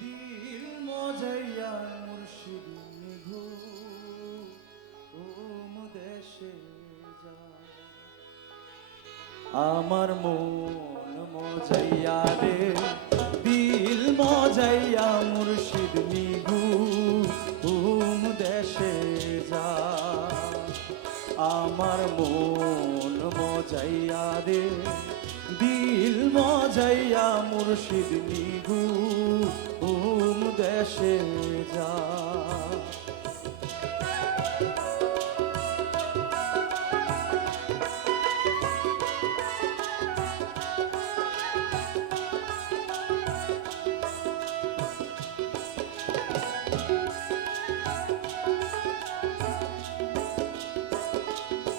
দিল মজাইয়া মুর্শিদ নিঘু ওম দেশে যা। আমার মন মজাইয়া রে। আমার মন মজাইয়া দে দিল মজাইয়া মুর্শিদ নিগু দেশে যা।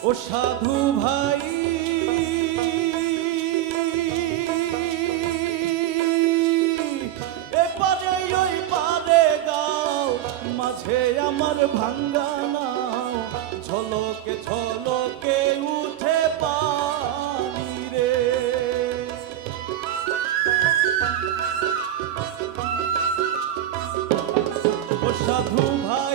ও সাধু ভাই। এপারে ওই পারে গাও, মাঝে আমার ভাঙ্গা নাও। ঝলকে ঝলকে উঠে পানি রে। ও সাধু ভাই।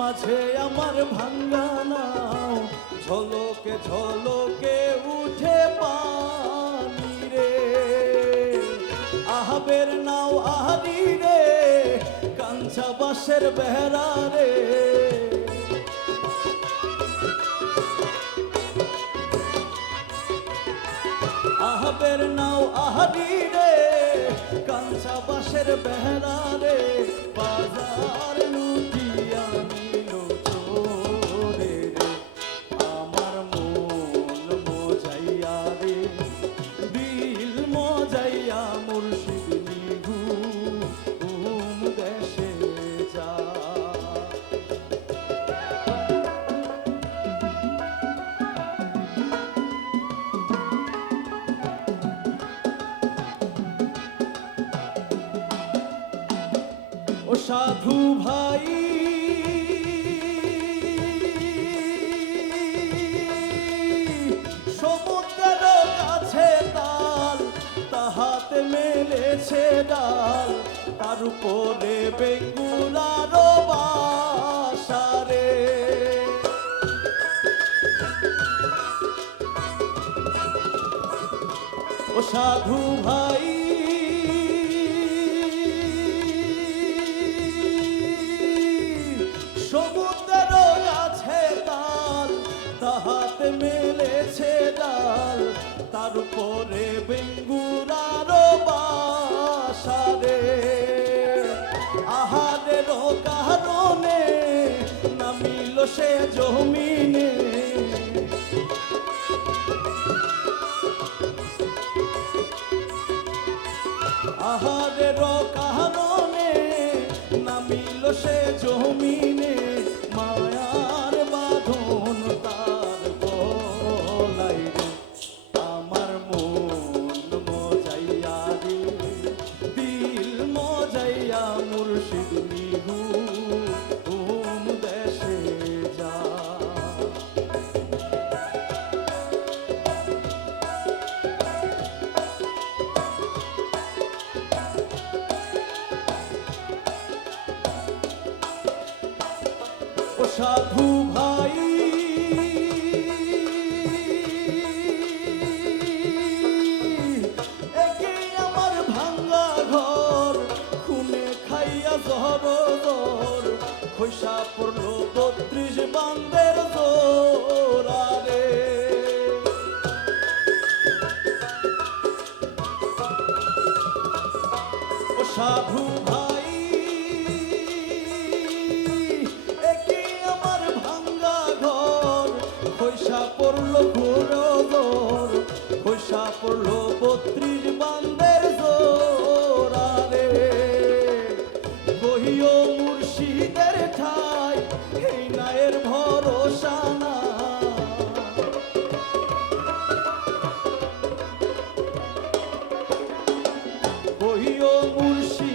মাঝে আমার ভাঙ্গা নাও, ঝলকে ঝলকে উঠে পানি রে। আহাবের নাও আহারি রে, কাঞ্চা বাসের বেহরা রে। আহাবের নাও আহারি রে, কাঞ্চা বাসের বেহরা রে বাজার ও সাধু ভাই। সমুদ্রের কাছে তাল, তাহাতে মেলেছে ডাল। তার উপরে বেঙ্গুলার বাসারে ও সাধু ভাই। তার উপরে বেঙ্গুরার বাসারে আহারের কারণে নামিল সে জমিনে সাধু ভাই। একে আমার ভাঙ্গা ঘর, খুনে খাইয়া জহর জর। খৈসা পড়ল বত্রিশ বান্দের জোরারে ও সাধু ভাই। পড়ল বত্রিশ বান্দের জোরারে। কহিও মুর্শিদের ঠাই এই নায়ের ভরসা না। কহিও মুর্শিদের